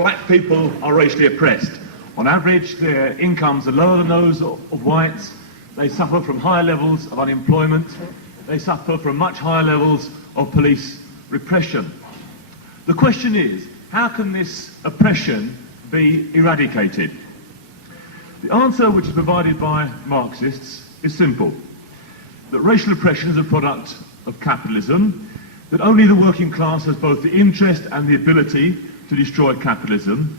black people are racially oppressed. On average, their incomes are lower than those of whites. They suffer from higher levels of unemployment. They suffer from much higher levels of police repression. The question is, how can this oppression be eradicated? The answer, which is provided by Marxists, is simple. That racial oppression is a product of capitalism, that only the working class has both the interest and the ability to destroy capitalism,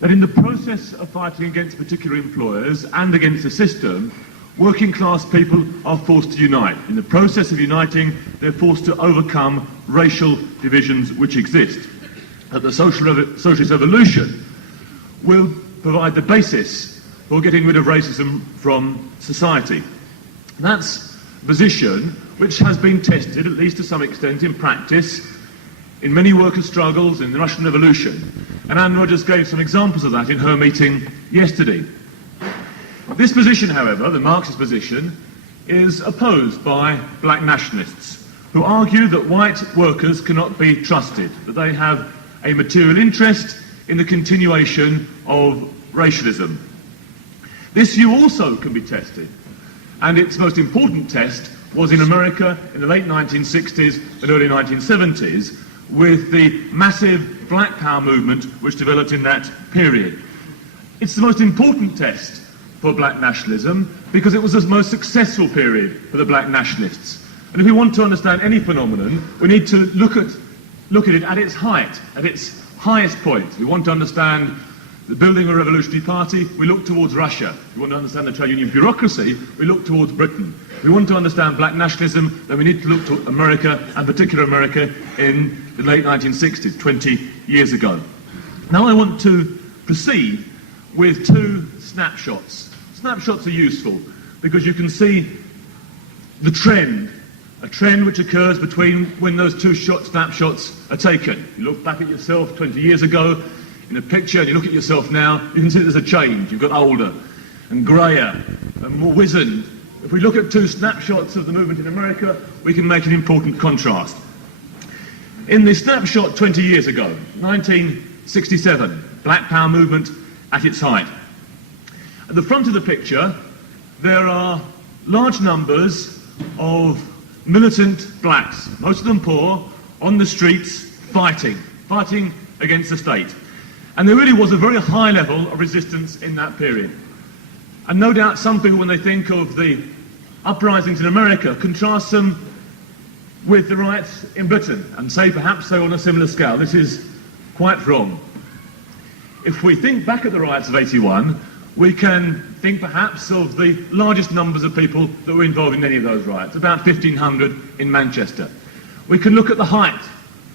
that in the process of fighting against particular employers and against the system, working class people are forced to unite. In the process of uniting, they're forced to overcome racial divisions which exist. That the socialist revolution will provide the basis for getting rid of racism from society. That's a position which has been tested, at least to some extent, in practice, in many workers' struggles in the Russian Revolution. And Anne Rogers gave some examples of that in her meeting yesterday. This position, however, the Marxist position, is opposed by black nationalists who argue that white workers cannot be trusted, that they have a material interest in the continuation of racialism. This view also can be tested, and its most important test was in America in the late 1960s and early 1970s with the massive Black Power movement which developed in that period. It's the most important test for black nationalism because it was the most successful period for the black nationalists. And if we want to understand any phenomenon, we need to look at it at its height, at its highest point. If we want to understand the building of a revolutionary party, we look towards Russia. If we want to understand the trade union bureaucracy, we look towards Britain. If we want to understand black nationalism, then we need to look to America, and particular America in the late 1960s, 20 years ago. Now I want to proceed with two snapshots. Snapshots are useful because you can see the trend, a trend which occurs between when those two snapshots are taken. You look back at yourself 20 years ago in a picture and you look at yourself now, you can see there's a change. You've got older and greyer and more wizened. If we look at two snapshots of the movement in America, we can make an important contrast. In the snapshot 20 years ago, 1967, Black Power movement at its height. At the front of the picture, there are large numbers of militant blacks, most of them poor, on the streets fighting against the state. And there really was a very high level of resistance in that period. And no doubt some people, when they think of the uprisings in America, contrast them with the riots in Britain and say perhaps they're on a similar scale. This is quite wrong. If we think back at the riots of 81, we can think perhaps of the largest numbers of people that were involved in any of those riots, about 1,500 in Manchester. We can look at the height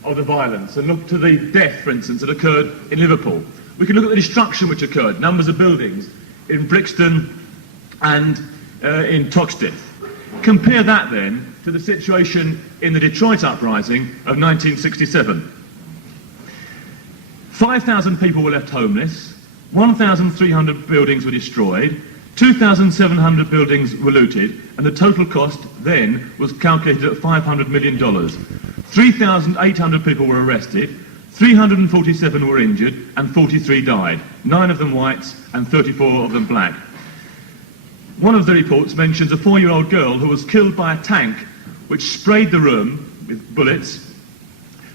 of the violence and look to the death, for instance, that occurred in Liverpool. We can look at the destruction which occurred, numbers of buildings in Brixton and in Toxteth. Compare that then to the situation in the Detroit uprising of 1967. 5,000 people were left homeless, 1,300 buildings were destroyed, 2,700 buildings were looted, and the total cost then was calculated at $500 million. 3,800 people were arrested, 347 were injured, and 43 died, 9 of them whites and 34 of them black. One of the reports mentions a 4-year-old girl who was killed by a tank which sprayed the room with bullets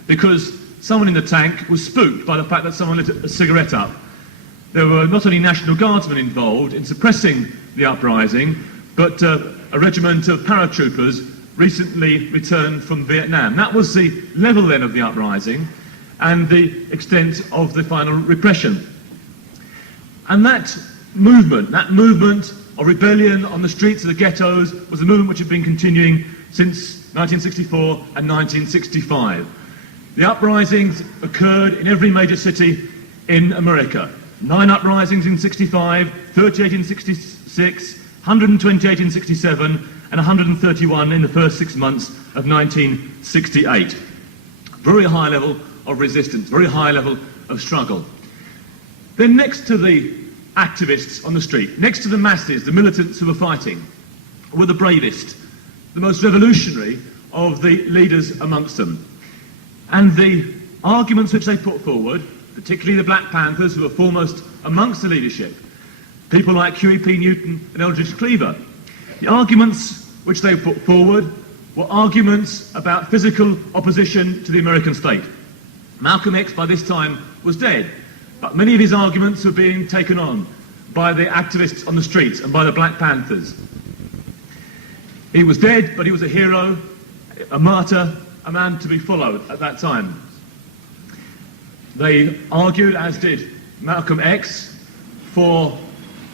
because someone in the tank was spooked by the fact that someone lit a cigarette up. There were not only National Guardsmen involved in suppressing the uprising, but a regiment of paratroopers recently returned from Vietnam. That was the level then of the uprising and the extent of the final repression. And that movement of rebellion on the streets of the ghettos was a movement which had been continuing since 1964 and 1965. The uprisings occurred in every major city in America. 9 uprisings in 65, 38 in 66, 128 in 67, and 131 in the first 6 months of 1968. Very high level of resistance, very high level of struggle. Then next to the activists on the street, next to the masses, the militants who were fighting, were the bravest, the most revolutionary of the leaders amongst them. And the arguments which they put forward particularly the Black Panthers, who were foremost amongst the leadership, people like Huey P. Newton and Eldridge Cleaver. The arguments which they put forward were arguments about physical opposition to the American state. Malcolm X, by this time, was dead, but many of his arguments were being taken on by the activists on the streets and by the Black Panthers. He was dead, but he was a hero, a martyr, a man to be followed at that time. They argued, as did Malcolm X, for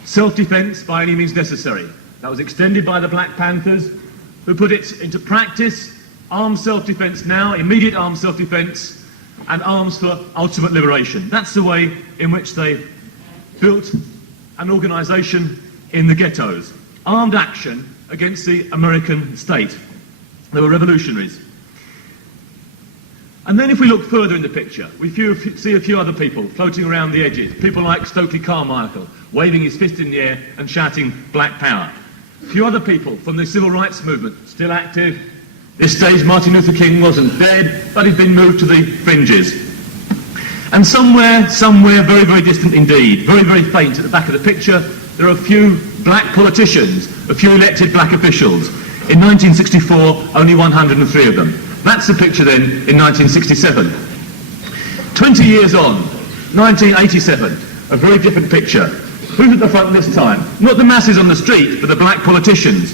self-defense by any means necessary. That was extended by the Black Panthers, who put it into practice: armed self-defense now, immediate armed self-defense, and arms for ultimate liberation. That's the way in which they built an organisation in the ghettos. Armed action against the American state. They were revolutionaries. And then if we look further in the picture, we see a few other people floating around the edges. People like Stokely Carmichael, waving his fist in the air and shouting black power. A few other people from the civil rights movement, still active. This stage Martin Luther King wasn't dead, but he'd been moved to the fringes. And somewhere very, very distant indeed, very, very faint at the back of the picture, there are a few black politicians, a few elected black officials. In 1964, only 103 of them. That's the picture then in 1967. 20 years on, 1987, a very different picture. Who's at the front this time? Not the masses on the street, but the black politicians.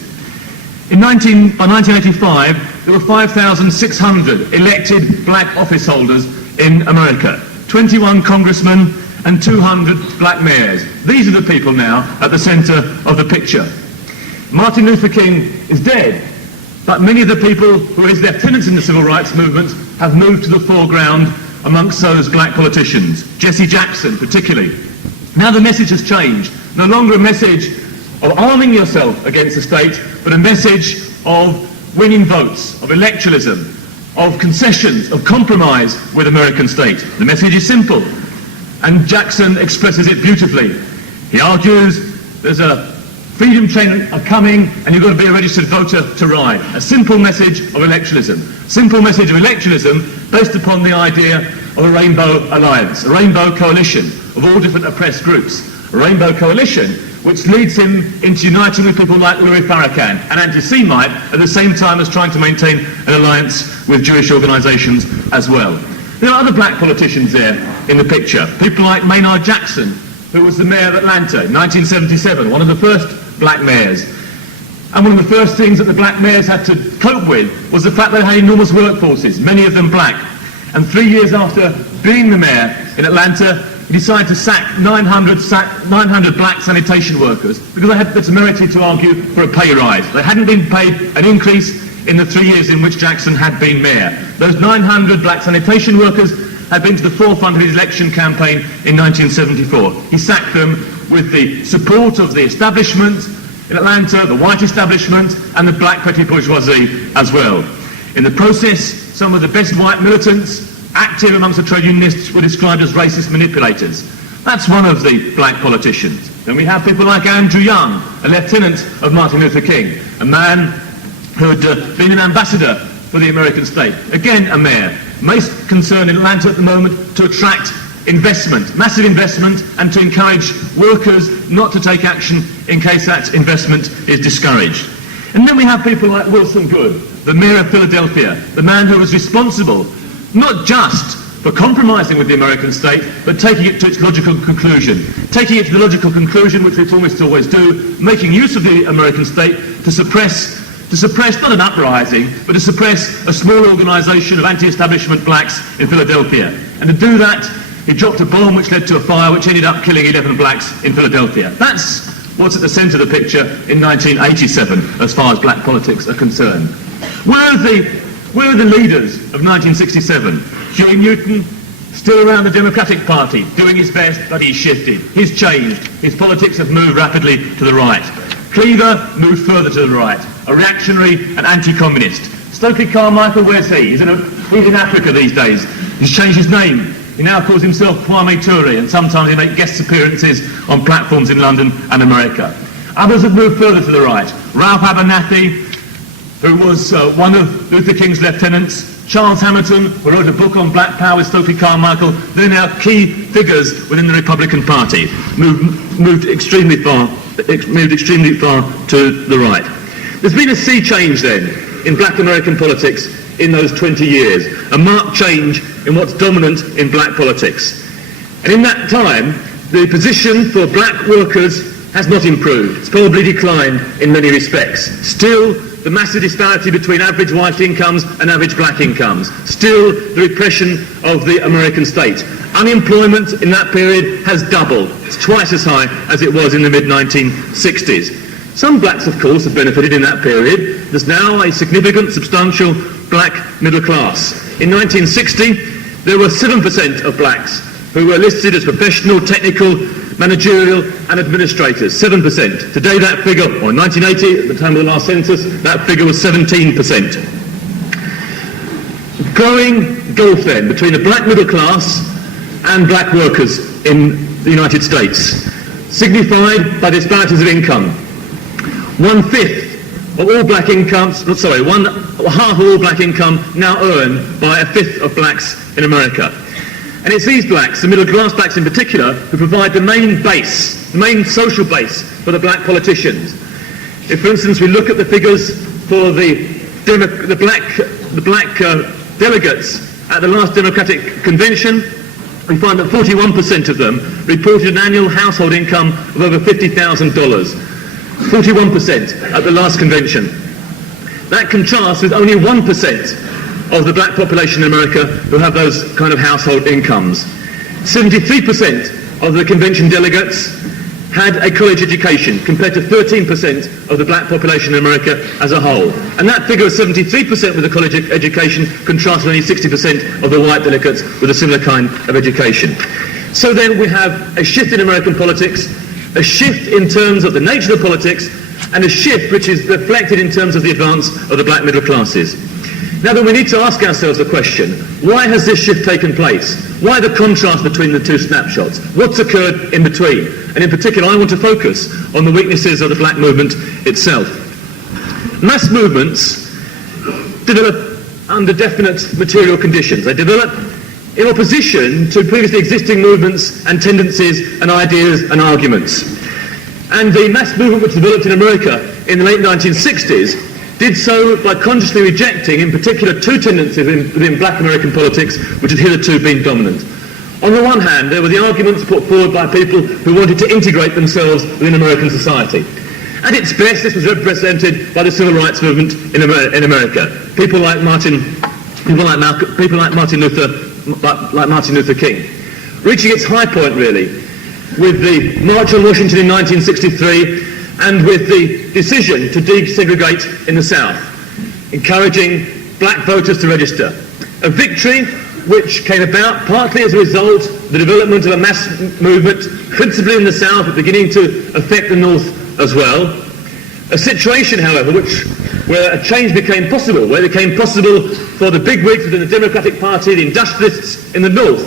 By 1985, there were 5,600 elected black office holders in America. 21 congressmen and 200 black mayors. These are the people now at the centre of the picture. Martin Luther King is dead, but many of the people who were his lieutenants in the civil rights movement have moved to the foreground amongst those black politicians. Jesse Jackson, particularly. Now the message has changed. No longer a message of arming yourself against the state, but a message of winning votes, of electoralism, of concessions, of compromise with American state. The message is simple, and Jackson expresses it beautifully. He argues there's a freedom train coming, and you've got to be a registered voter to ride. A simple message of electoralism. Simple message of electoralism based upon the idea of a rainbow alliance, a rainbow coalition of all different oppressed groups. A rainbow coalition which leads him into uniting with people like Louis Farrakhan, an anti-Semite, at the same time as trying to maintain an alliance with Jewish organisations as well. There are other black politicians there in the picture. People like Maynard Jackson, who was the mayor of Atlanta in 1977, one of the first black mayors. And one of the first things that the black mayors had to cope with was the fact they had enormous workforces, many of them black. And 3 years after being the mayor in Atlanta, he decided to sack 900 black sanitation workers because they had the temerity to argue for a pay rise. They hadn't been paid an increase in the 3 years in which Jackson had been mayor. Those 900 black sanitation workers had been to the forefront of his election campaign in 1974. He sacked them with the support of the establishment in Atlanta, the white establishment, and the black petty bourgeoisie as well. In the process, some of the best white militants active amongst the trade unionists were described as racist manipulators. That's one of the black politicians. Then we have people like Andrew Young, a lieutenant of Martin Luther King, a man who had been an ambassador for the American state. Again, a mayor. Most concerned in Atlanta at the moment to attract investment, massive investment, and to encourage workers not to take action in case that investment is discouraged. And then we have people like Wilson Goode, the mayor of Philadelphia, the man who was responsible not just for compromising with the American state, but taking it to its logical conclusion. Taking it to the logical conclusion, which we always do, making use of the American state to suppress not an uprising, but to suppress a small organisation of anti-establishment blacks in Philadelphia. And to do that, he dropped a bomb which led to a fire which ended up killing 11 blacks in Philadelphia. That's what's at the centre of the picture in 1987, as far as black politics are concerned. Where are the leaders of 1967? Huey Newton, still around the Democratic Party, doing his best, but he's shifted. He's changed. His politics have moved rapidly to the right. Cleaver moved further to the right, a reactionary and anti-communist. Stokely Carmichael, where's he? He's in Africa these days. He's changed his name. He now calls himself Kwame Ture, and sometimes he makes guest appearances on platforms in London and America. Others have moved further to the right. Ralph Abernathy, who was one of Luther King's lieutenants, Charles Hamilton, who wrote a book on black power with Stokely Carmichael, they're now key figures within the Republican Party, moved extremely far to the right. There's been a sea change then in black American politics in those 20 years, a marked change in what's dominant in black politics. And in that time, the position for black workers has not improved. It's probably declined in many respects. Still, the massive disparity between average white incomes and average black incomes. Still, the repression of the American state. Unemployment in that period has doubled. It's twice as high as it was in the mid-1960s. Some blacks, of course, have benefited in that period. There's now a significant, substantial black middle class. In 1960, there were 7% of blacks who were listed as professional, technical, managerial and administrators. 7%. Today that figure, or in 1980, at the time of the last census, that figure was 17%. Growing gulf then between the black middle class and black workers in the United States, signified by disparities of income. Half of all black income now earned by a fifth of blacks in America. And it's these blacks, the middle class blacks in particular, who provide the main base, the main social base for the black politicians. If, for instance, we look at the figures for the black delegates at the last Democratic Convention, we find that 41% of them reported an annual household income of over $50,000. 41% at the last convention. That contrasts with only 1% of the black population in America who have those kind of household incomes. 73% of the convention delegates had a college education, compared to 13% of the black population in America as a whole. And that figure of 73% with a college education contrasts with only 60% of the white delegates with a similar kind of education. So then we have a shift in American politics, a shift in terms of the nature of politics, and a shift which is reflected in terms of the advance of the black middle classes. Now then, we need to ask ourselves the question, why has this shift taken place? Why the contrast between the two snapshots? What's occurred in between? And in particular, I want to focus on the weaknesses of the black movement itself. Mass movements develop under definite material conditions. They develop in opposition to previously existing movements and tendencies and ideas and arguments. And the mass movement which developed in America in the late 1960s did so by consciously rejecting, in particular, two tendencies within black American politics which had hitherto been dominant. On the one hand, there were the arguments put forward by people who wanted to integrate themselves within American society. At its best, this was represented by the civil rights movement in America. People like Martin Luther King, reaching its high point really with the March on Washington in 1963 and with the decision to desegregate in the South, encouraging black voters to register. A victory which came about partly as a result of the development of a mass movement, principally in the South, but beginning to affect the North as well. A situation, however, where a change became possible, where it became possible for the bigwigs within the Democratic Party, the industrialists in the North,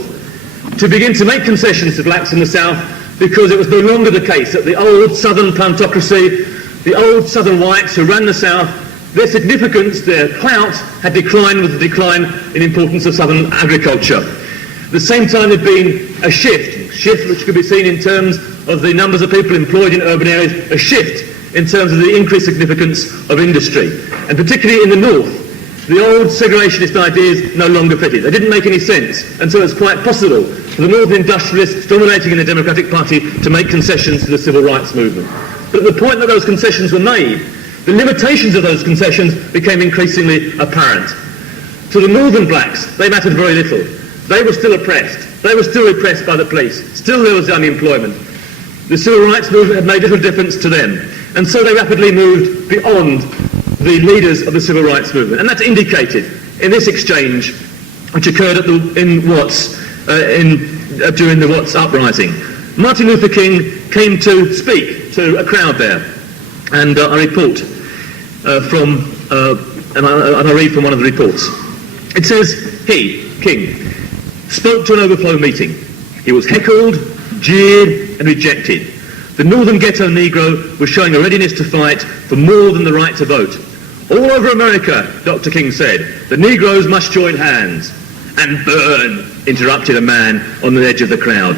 to begin to make concessions to blacks in the South, because it was no longer the case that the old Southern plantocracy, the old Southern whites who ran the South, their significance, their clout, had declined with the decline in importance of Southern agriculture. At the same time, there had been a shift which could be seen in terms of the numbers of people employed in urban areas, a shift in terms of the increased significance of industry. And particularly in the North, the old segregationist ideas no longer fitted. They didn't make any sense. And so it's quite possible for the Northern industrialists dominating in the Democratic Party to make concessions to the civil rights movement. But at the point that those concessions were made, the limitations of those concessions became increasingly apparent. To the Northern blacks, they mattered very little. They were still oppressed. They were still repressed by the police. Still there was unemployment. The civil rights movement had made little difference to them. And so they rapidly moved beyond the leaders of the civil rights movement. And that's indicated in this exchange which occurred during the Watts uprising. Martin Luther King came to speak to a crowd there. And I report and I read from one of the reports. It says, he, King, spoke to an overflow meeting. He was heckled, jeered and rejected. The Northern ghetto Negro was showing a readiness to fight for more than the right to vote. All over America, Dr. King said, the Negroes must join hands. And burn, interrupted a man on the edge of the crowd.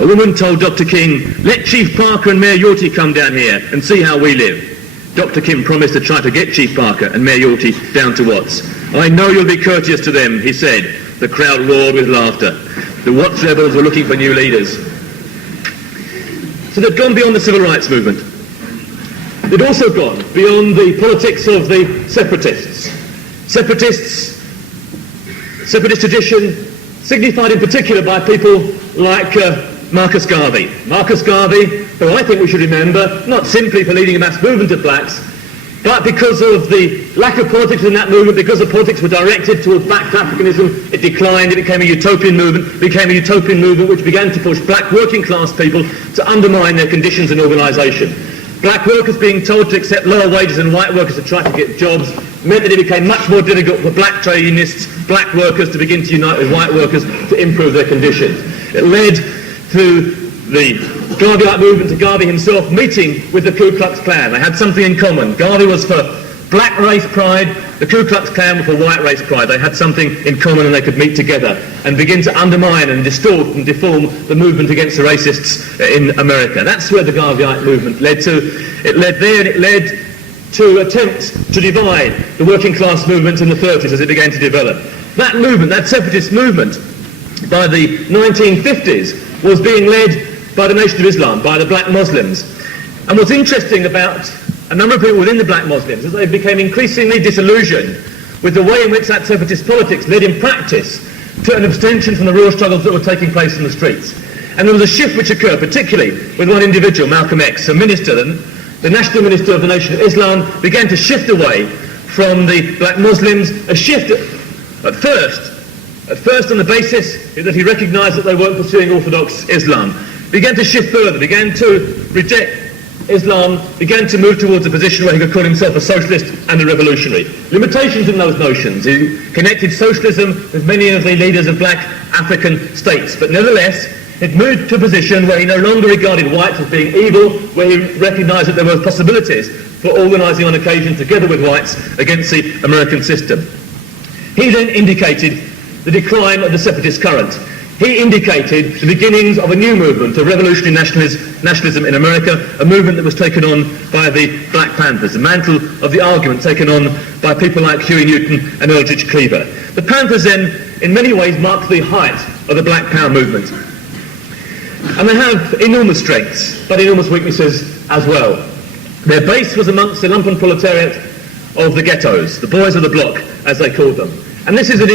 A woman told Dr. King, let Chief Parker and Mayor Yorty come down here and see how we live. Dr. King promised to try to get Chief Parker and Mayor Yorty down to Watts. I know you'll be courteous to them, he said. The crowd roared with laughter. The Watts rebels were looking for new leaders. So they'd gone beyond the civil rights movement. They'd also gone beyond the politics of the separatists. Separatist tradition signified in particular by people like Marcus Garvey. Marcus Garvey, who I think we should remember, not simply for leading a mass movement of blacks, but because of the lack of politics in that movement, because the politics were directed towards black Africanism, it declined, it became a utopian movement, which began to push black working class people to undermine their conditions and organisation. Black workers being told to accept lower wages than white workers to try to get jobs meant that it became much more difficult for black trade unionists, black workers to begin to unite with white workers to improve their conditions. It led to the Garveyite movement, to Garvey himself meeting with the Ku Klux Klan. They had something in common. Garvey was for black race pride, the Ku Klux Klan were for white race pride. They had something in common and they could meet together and begin to undermine and distort and deform the movement against the racists in America. That's where the Garveyite movement led to. It led there, and it led to attempts to divide the working class movement in the 30s as it began to develop. That movement, that separatist movement, by the 1950s, was being led by the Nation of Islam, by the black Muslims. And what's interesting about a number of people within the black Muslims is they became increasingly disillusioned with the way in which that separatist politics led in practice to an abstention from the real struggles that were taking place in the streets. And there was a shift which occurred, particularly with one individual, Malcolm X, a minister, the national minister of the Nation of Islam, began to shift away from the black Muslims, a shift at first on the basis that he recognised that they weren't pursuing orthodox Islam, began to shift further, began to reject Islam, began to move towards a position where he could call himself a socialist and a revolutionary. Limitations in those notions. He connected socialism with many of the leaders of black African states, but nevertheless it moved to a position where he no longer regarded whites as being evil, where he recognised that there were possibilities for organising on occasion together with whites against the American system. He then indicated the decline of the separatist current. He indicated the beginnings of a new movement, a revolutionary nationalism in America, a movement that was taken on by the Black Panthers, the mantle of the argument taken on by people like Huey Newton and Eldridge Cleaver. The Panthers then, in many ways, marked the height of the Black Power movement. And they have enormous strengths, but enormous weaknesses as well. Their base was amongst the lumpen proletariat of the ghettos, the boys of the block, as they called them. And this is an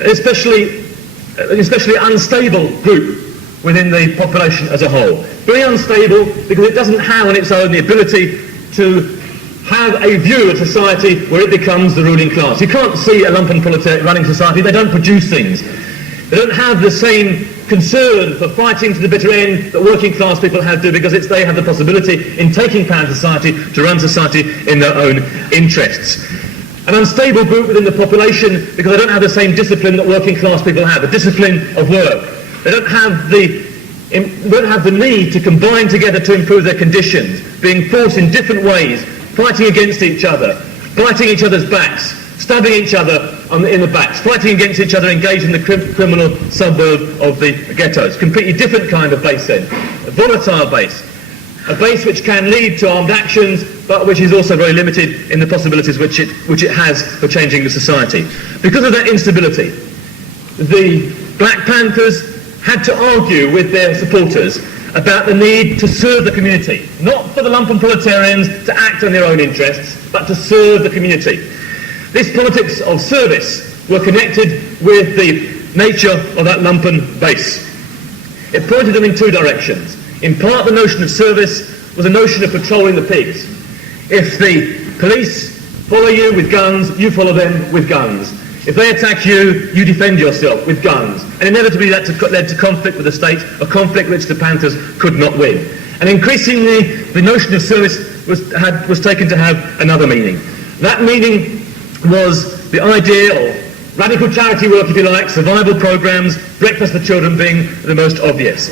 especially unstable group within the population as a whole. Very unstable because it doesn't have on its own the ability to have a view of society where it becomes the ruling class. You can't see a lumpen proletariat running society. They don't produce things. They don't have the same concern for fighting to the bitter end that working class people have to, because they have the possibility in taking power in society to run society in their own interests. An unstable group within the population because they don't have the same discipline that working class people have, the discipline of work. They don't have the need to combine together to improve their conditions, being forced in different ways, fighting against each other, biting each other's backs, stabbing each other in the backs, fighting against each other, engaged in the criminal suburb of the ghettos. Completely different kind of base then, a volatile base. A base which can lead to armed actions, but which is also very limited in the possibilities which it has for changing the society. Because of that instability, the Black Panthers had to argue with their supporters about the need to serve the community, not for the lumpen proletarians to act on their own interests, but to serve the community. This politics of service were connected with the nature of that lumpen base. It pointed them in two directions. In part, the notion of service was a notion of patrolling the pigs. If the police follow you with guns, you follow them with guns. If they attack you, you defend yourself with guns. And inevitably that led to conflict with the state, a conflict which the Panthers could not win. And increasingly, the notion of service was taken to have another meaning. That meaning was the idea of radical charity work, if you like, survival programs, breakfast for children being the most obvious.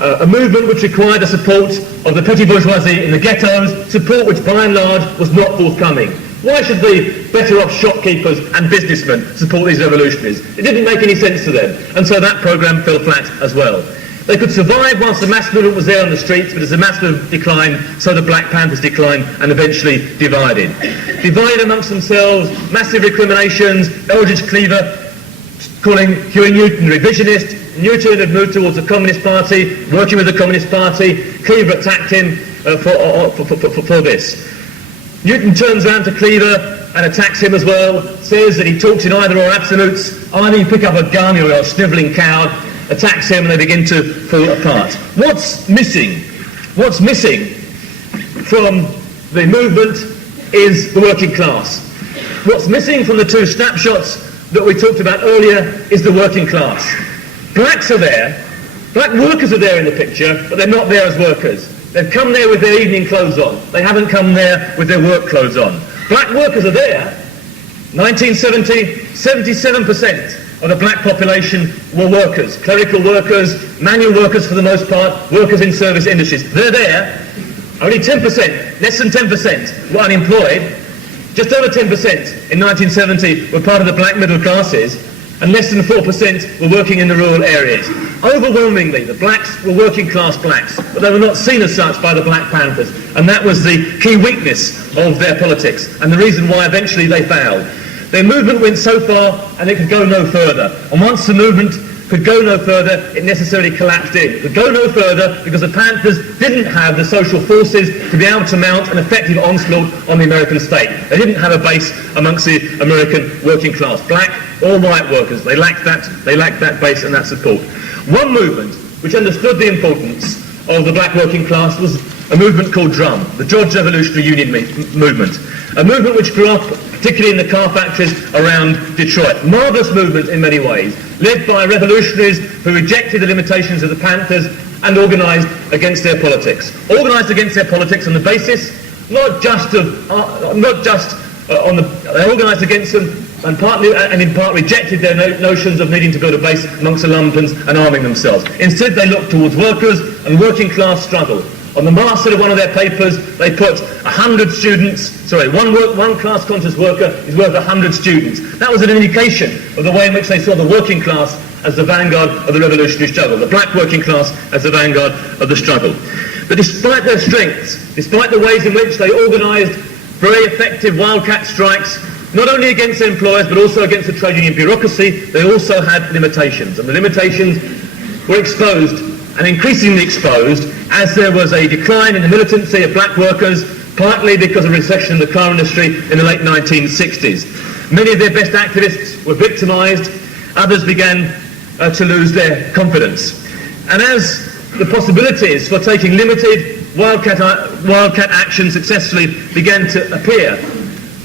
A movement which required the support of the petty bourgeoisie in the ghettos, support which by and large was not forthcoming. Why should the better-off shopkeepers and businessmen support these revolutionaries? It didn't make any sense to them, and so that programme fell flat as well. They could survive whilst the mass movement was there on the streets, but as the mass movement declined, so the Black Panthers declined and eventually divided. Divided amongst themselves, massive recriminations, Eldridge Cleaver calling Huey Newton revisionist. Newton had moved towards the Communist Party, working with the Communist Party. Cleaver attacked him for this. Newton turns around to Cleaver and attacks him as well, says that he talks in either or absolutes. Either you pick up a gun or you're a snivelling coward. Attacks him and they begin to fall apart. What's missing? What's missing from the movement is the working class. What's missing from the two snapshots that we talked about earlier is the working class. Blacks are there, black workers are there in the picture, but they're not there as workers. They've come there with their evening clothes on. They haven't come there with their work clothes on. Black workers are there. 1970, 77% of the black population were workers, clerical workers, manual workers for the most part, workers in service industries. They're there. Only 10%, less than 10% were unemployed. Just over 10% in 1970 were part of the black middle classes, and less than 4% were working in the rural areas. Overwhelmingly, the blacks were working class blacks, but they were not seen as such by the Black Panthers, and that was the key weakness of their politics, and the reason why eventually they failed. Their movement went so far, and it could go no further. And once the movement could go no further, it necessarily collapsed in. It could go no further because the Panthers didn't have the social forces to be able to mount an effective onslaught on the American state. They didn't have a base amongst the American working class, black or white workers. They lacked that base and that support. One movement which understood the importance of the black working class was a movement called DRUM, the Dodge Revolutionary Union movement. A movement which grew up particularly in the car factories around Detroit. Marvellous movement in many ways, led by revolutionaries who rejected the organised of the Panthers and organised against their politics. Organised against their politics on the basis, they organised against them and in part rejected their notions of needing to build a base amongst the Lumpens and arming themselves. Instead, they looked towards workers and working class struggle. On the masthead of one of their papers, they put 100 students, one class conscious worker is worth 100 students. That was an indication of the way in which they saw the working class as the vanguard of the revolutionary struggle, the black working class as the vanguard of the struggle. But despite their strengths, despite the ways in which they organised very effective wildcat strikes, not only against their employers but also against the trade union bureaucracy, they also had limitations. And the limitations were exposed and increasingly exposed as there was a decline in the militancy of black workers, partly because of recession in the car industry in the late 1960s. Many of their best activists were victimised, others began to lose their confidence. And as the possibilities for taking limited wildcat action successfully began to appear,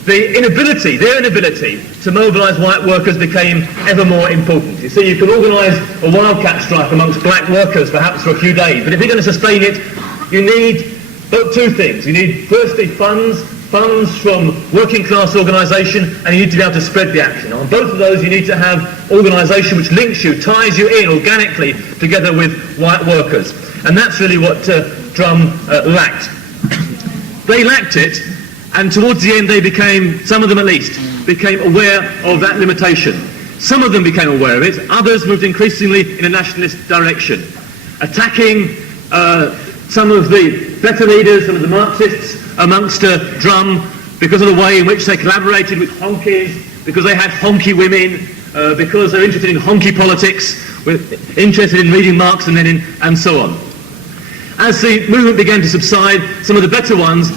their inability to mobilise white workers became ever more important. You see, you can organise a wildcat strike amongst black workers perhaps for a few days, but if you're going to sustain it, you need two things. You need, firstly, funds from working class organisation, and you need to be able to spread the action. On both of those, you need to have organisation which links you, ties you in organically together with white workers. And that's really what DRUM lacked. They lacked it, and towards the end they became, some of them at least, became aware of that limitation. Some of them became aware of it, others moved increasingly in a nationalist direction, attacking some of the better leaders, some of the Marxists amongst DRUM because of the way in which they collaborated with honkies, because they had honky women, because they're interested in honky politics, interested in reading Marx and Lenin, and so on. As the movement began to subside, some of the better ones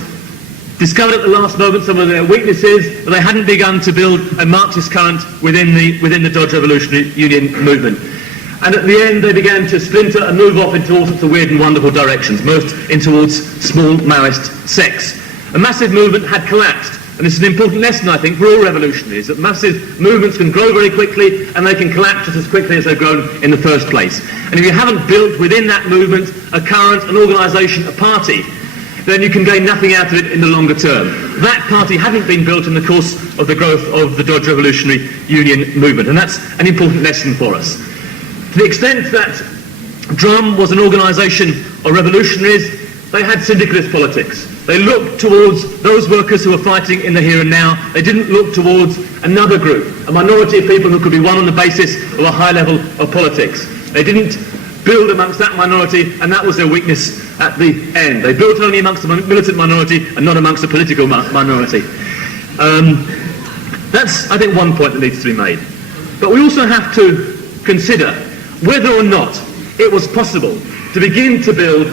discovered at the last moment some of their weaknesses, but they hadn't begun to build a Marxist current within the Dodge Revolutionary Union movement. And at the end they began to splinter and move off into all sorts of weird and wonderful directions, most in towards small Maoist sects. A massive movement had collapsed, and this is an important lesson, I think, for all revolutionaries, that massive movements can grow very quickly and they can collapse just as quickly as they've grown in the first place. And if you haven't built within that movement a current, an organisation, a party, then you can gain nothing out of it in the longer term. That party hadn't been built in the course of the growth of the Dodge Revolutionary Union movement, and that's an important lesson for us. To the extent that DRUM was an organisation of revolutionaries, they had syndicalist politics. They looked towards those workers who were fighting in the here and now. They didn't look towards another group, a minority of people who could be won on the basis of a high level of politics. They didn't build amongst that minority, and that was their weakness at the end. They built only amongst the militant minority and not amongst the political minority. That's, I think, one point that needs to be made. But we also have to consider whether or not it was possible to begin to build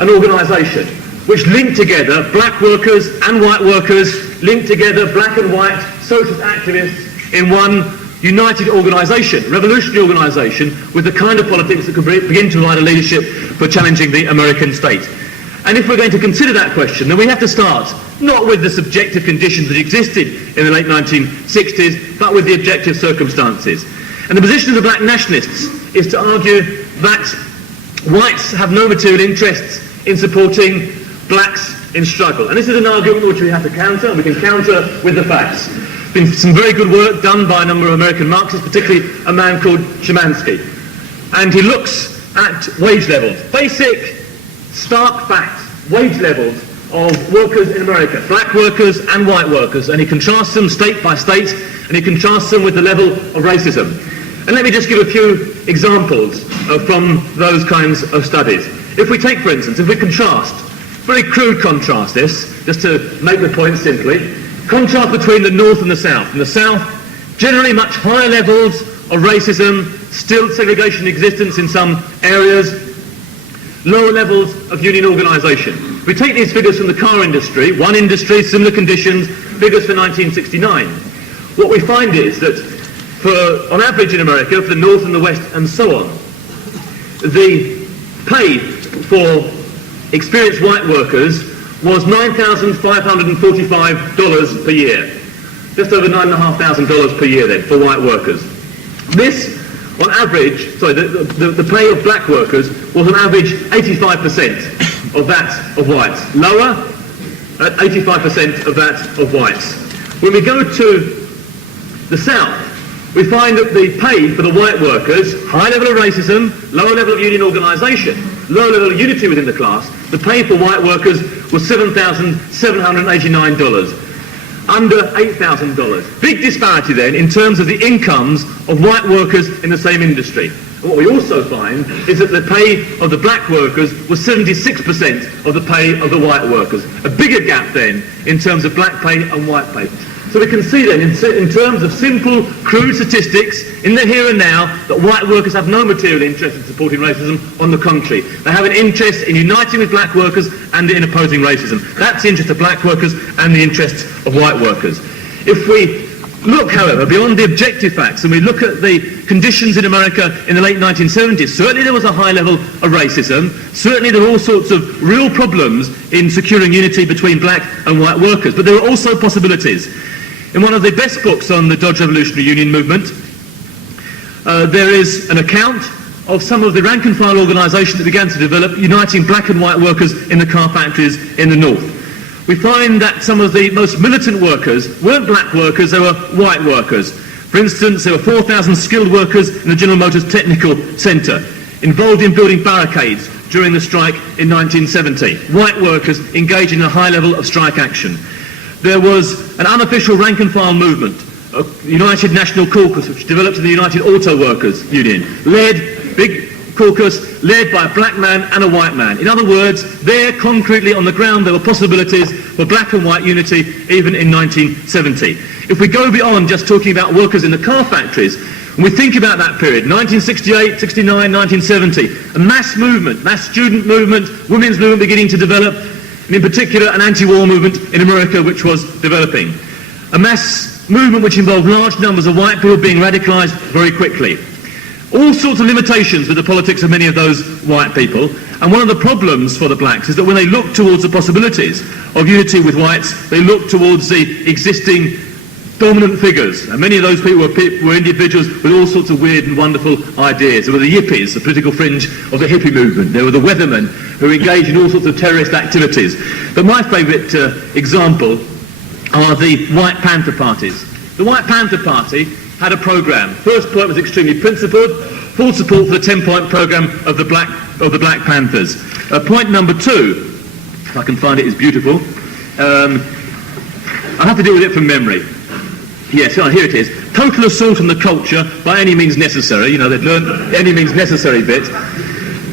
an organisation which linked together black workers and white workers, linked together black and white socialist activists in one united organisation, revolutionary organisation, with the kind of politics that could begin to provide a leadership for challenging the American state. And if we're going to consider that question, then we have to start not with the subjective conditions that existed in the late 1960s, but with the objective circumstances. And the position of the black nationalists is to argue that whites have no material interests in supporting blacks in struggle. And this is an argument which we have to counter, and we can counter with the facts. There's been some very good work done by a number of American Marxists, particularly a man called Szymanski. And he looks at wage levels, basic, stark facts, wage levels of workers in America, black workers and white workers, and he contrasts them state by state, and he contrasts them with the level of racism. And let me just give a few examples from those kinds of studies. If we take, for instance, if we contrast, very crude contrast this, just to make the point simply, contrast between the North and the South. In the South, generally much higher levels of racism, still segregation in existence in some areas, lower levels of union organisation. If we take these figures from the car industry, one industry, similar conditions, figures for 1969, what we find is that on average in America, for the North and the West and so on, the pay for experienced white workers was $9,545 per year. Just over $9,500 per year then for white workers. This, on average, the pay of black workers was on average 85% of that of whites. Lower at 85% of that of whites. When we go to the South, we find that the pay for the white workers, high level of racism, lower level of union organisation, lower level of unity within the class, the pay for white workers was $7,789, under $8,000. Big disparity then in terms of the incomes of white workers in the same industry. And what we also find is that the pay of the black workers was 76% of the pay of the white workers. A bigger gap then in terms of black pay and white pay. So we can see then, in terms of simple, crude statistics, in the here and now, that white workers have no material interest in supporting racism. On the contrary, they have an interest in uniting with black workers and in opposing racism. That's the interest of black workers and the interests of white workers. If we look, however, beyond the objective facts, and we look at the conditions in America in the late 1970s, certainly there was a high level of racism, certainly there were all sorts of real problems in securing unity between black and white workers, but there were also possibilities. In one of the best books on the Dodge Revolutionary Union movement, there is an account of some of the rank-and-file organisation that began to develop, uniting black and white workers in the car factories in the North. We find that some of the most militant workers weren't black workers, they were white workers. For instance, there were 4,000 skilled workers in the General Motors Technical Centre, involved in building barricades during the strike in 1970. White workers engaged in a high level of strike action. There was an unofficial rank-and-file movement, a United National Caucus, which developed in the United Auto Workers Union, big caucus, led by a black man and a white man. In other words, there, concretely on the ground, there were possibilities for black and white unity even in 1970. If we go beyond just talking about workers in the car factories, and we think about that period, 1968, 69, 1970, a mass movement, mass student movement, women's movement beginning to develop, and in particular an anti-war movement in America which was developing. A mass movement which involved large numbers of white people being radicalised very quickly. All sorts of limitations with the politics of many of those white people, and one of the problems for the blacks is that when they look towards the possibilities of unity with whites, they look towards the existing dominant figures, and many of those people were individuals with all sorts of weird and wonderful ideas. There were the yippies, the political fringe of the hippie movement. There were the weathermen who engaged in all sorts of terrorist activities. But my favourite example are the White Panther parties. The White Panther Party had a programme. First point was extremely principled, full support for the 10-point programme of the Black Panthers. Point number two if I can find it, is beautiful. I'll have to deal with it from memory. Yes, here it is. Total assault on the culture by any means necessary. You know, they've learned any means necessary bit.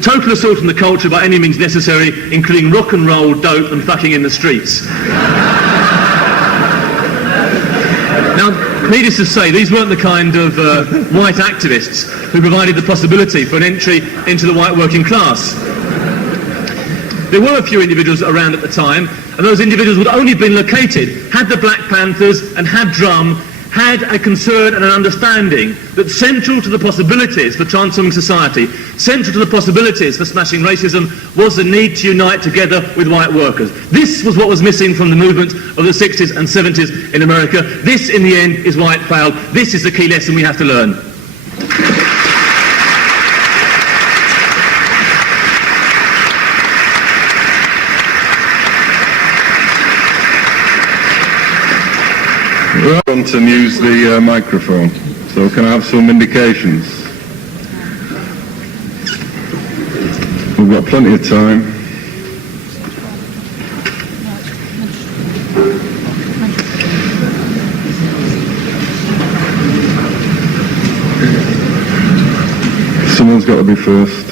Total assault on the culture by any means necessary, including rock and roll, dope and fucking in the streets. Now, needless to say, these weren't the kind of white activists who provided the possibility for an entry into the white working class. There were a few individuals around at the time, and those individuals would only have been located had the Black Panthers and had Drum had a concern and an understanding that central to the possibilities for transforming society, central to the possibilities for smashing racism, was the need to unite together with white workers. This was what was missing from the movement of the 60s and 70s in America. This, in the end, is why it failed. This is the key lesson we have to learn. I want to use the microphone, so can I have some indications? We've got plenty of time. Someone's got to be first.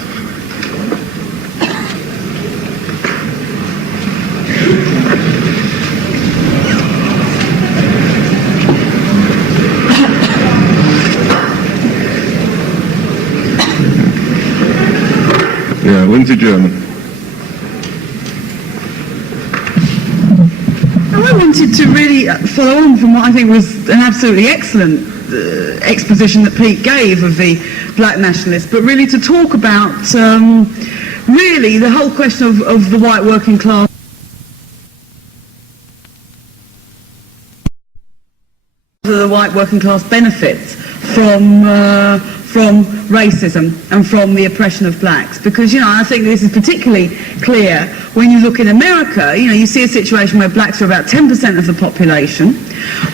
Yeah, Lindsay German. I wanted to really follow on from what I think was an absolutely excellent exposition that Pete gave of the black nationalists, but really to talk about really the whole question of the white working class. The white working class benefits from racism and from the oppression of blacks, because, you know, I think this is particularly clear when you look in America. You know, you see a situation where blacks are about 10% of the population,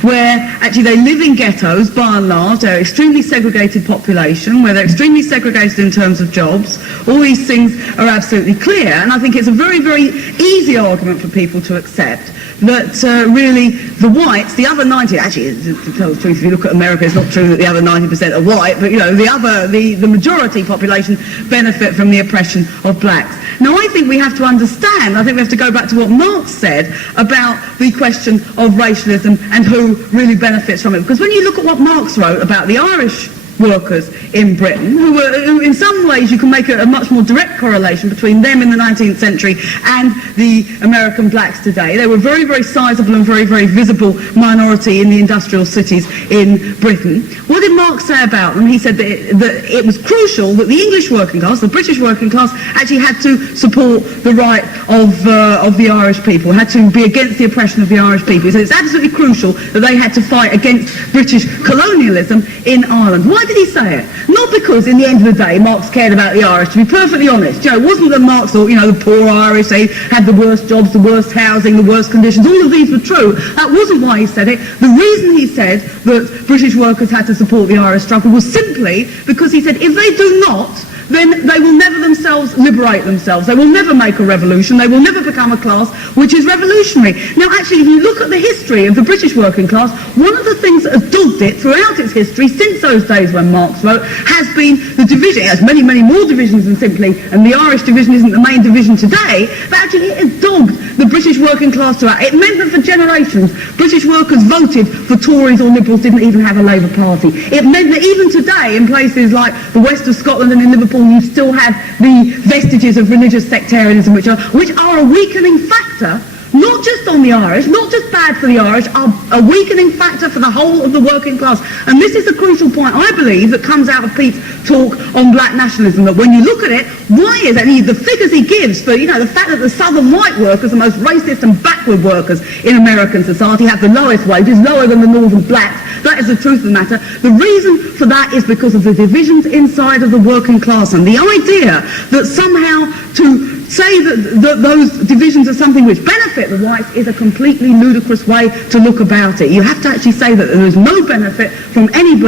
where actually they live in ghettos by and large. They're an extremely segregated population, where they're extremely segregated in terms of jobs. All these things are absolutely clear, and I think it's a very, very easy argument for people to accept that really the whites, the other 90, actually, to tell the truth, if you look at America, it's not true that the other 90% are white, but, you know, the majority population benefit from the oppression of blacks. Now, I think we have to understand, I think we have to go back to what Marx said about the question of racialism and who really benefits from it. Because when you look at what Marx wrote about the Irish workers in Britain, who in some ways you can make a much more direct correlation between them in the 19th century and the American blacks today. They were very, very sizable and very, very visible minority in the industrial cities in Britain. What did Marx say about them? He said that it was crucial that the English working class, the British working class, actually had to support the right of the Irish people, had to be against the oppression of the Irish people. He said it's absolutely crucial that they had to fight against British colonialism in Ireland. Why did he say it? Not because in the end of the day Marx cared about the Irish, to be perfectly honest. You know, it wasn't that Marx thought, you know, the poor Irish, they had the worst jobs, the worst housing, the worst conditions. All of these were true. That wasn't why he said it. The reason he said that British workers had to support the Irish struggle was simply because he said if they do not, then they will never themselves liberate themselves. They will never make a revolution. They will never become a class which is revolutionary. Now, actually, if you look at the history of the British working class, one of the things that has dogged it throughout its history since those days when Marx wrote has been the division. It has many, many more divisions than simply, and the Irish division isn't the main division today, but actually it has dogged the British working class throughout. It meant that for generations, British workers voted for Tories or Liberals, didn't even have a Labour Party. It meant that even today, in places like the west of Scotland and in Liverpool, you still have the vestiges of religious sectarianism, which are a weakening factor, not just on the Irish, not just bad for the Irish, are a weakening factor for the whole of the working class. And this is a crucial point, I believe, that comes out of Pete's talk on black nationalism, that when you look at it, why is that? The figures he gives for, you know, the fact that the southern white workers, the most racist and backward workers in American society, have the lowest wages, lower than the northern blacks. That is the truth of the matter. The reason for that is because of the divisions inside of the working class, and the idea that somehow to say that those divisions are something which benefit the whites is a completely ludicrous way to look about it. You have to actually say that there is no benefit from any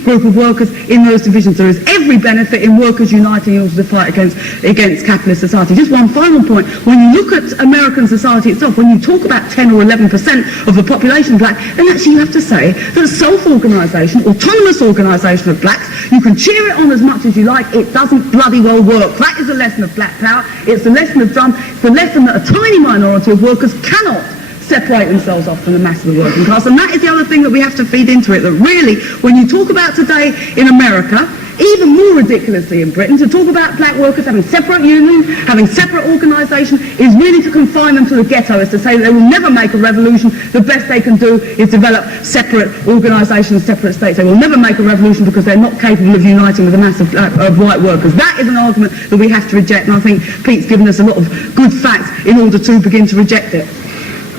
group of workers in those divisions. There is every every benefit in workers uniting in order to fight against capitalist society. Just one final point. When you look at American society itself, when you talk about 10 or 11% of the population black, then actually you have to say that self-organisation, autonomous organisation of blacks, you can cheer it on as much as you like, it doesn't bloody well work. That is a lesson of black power. It's a lesson of drum. It's a lesson that a tiny minority of workers cannot separate themselves off from the mass of the working class. And that is the other thing that we have to feed into it, that really, when you talk about today in America, even more ridiculously in Britain, to talk about black workers having separate unions, having separate organisation, is really to confine them to the ghetto, is to say that they will never make a revolution. The best they can do is develop separate organisations, separate states. They will never make a revolution because they're not capable of uniting with the mass of white workers. That is an argument that we have to reject, and I think Pete's given us a lot of good facts in order to begin to reject it.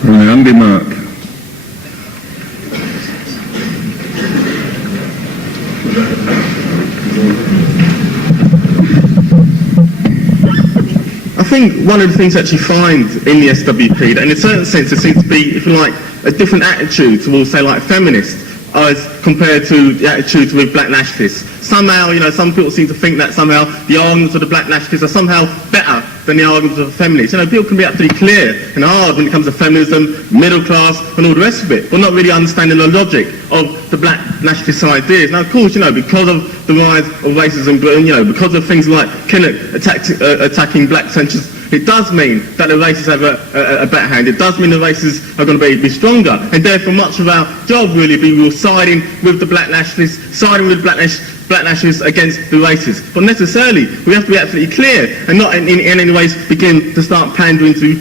Right, Andy Mark. I think one of the things that you find in the SWP, that in a certain sense there seems to be, if you like, a different attitude towards, say, like feminists as compared to the attitudes with black nationalists. Somehow, some people seem to think that somehow the arguments of the black nationalists are somehow better than the arguments of the feminists. People can be absolutely clear and hard when it comes to feminism, middle class, and all the rest of it, but not really understanding the logic of the black nationalist ideas. Now, of course, because of the rise of racism, because of things like Kinnock attacking black centrists, it does mean that the racists have a better hand. It does mean the racists are going to be stronger, and therefore much of our job really be siding with the black nationalists, siding with black nationalists against the racists. But necessarily, we have to be absolutely clear and not in any ways begin to start pandering to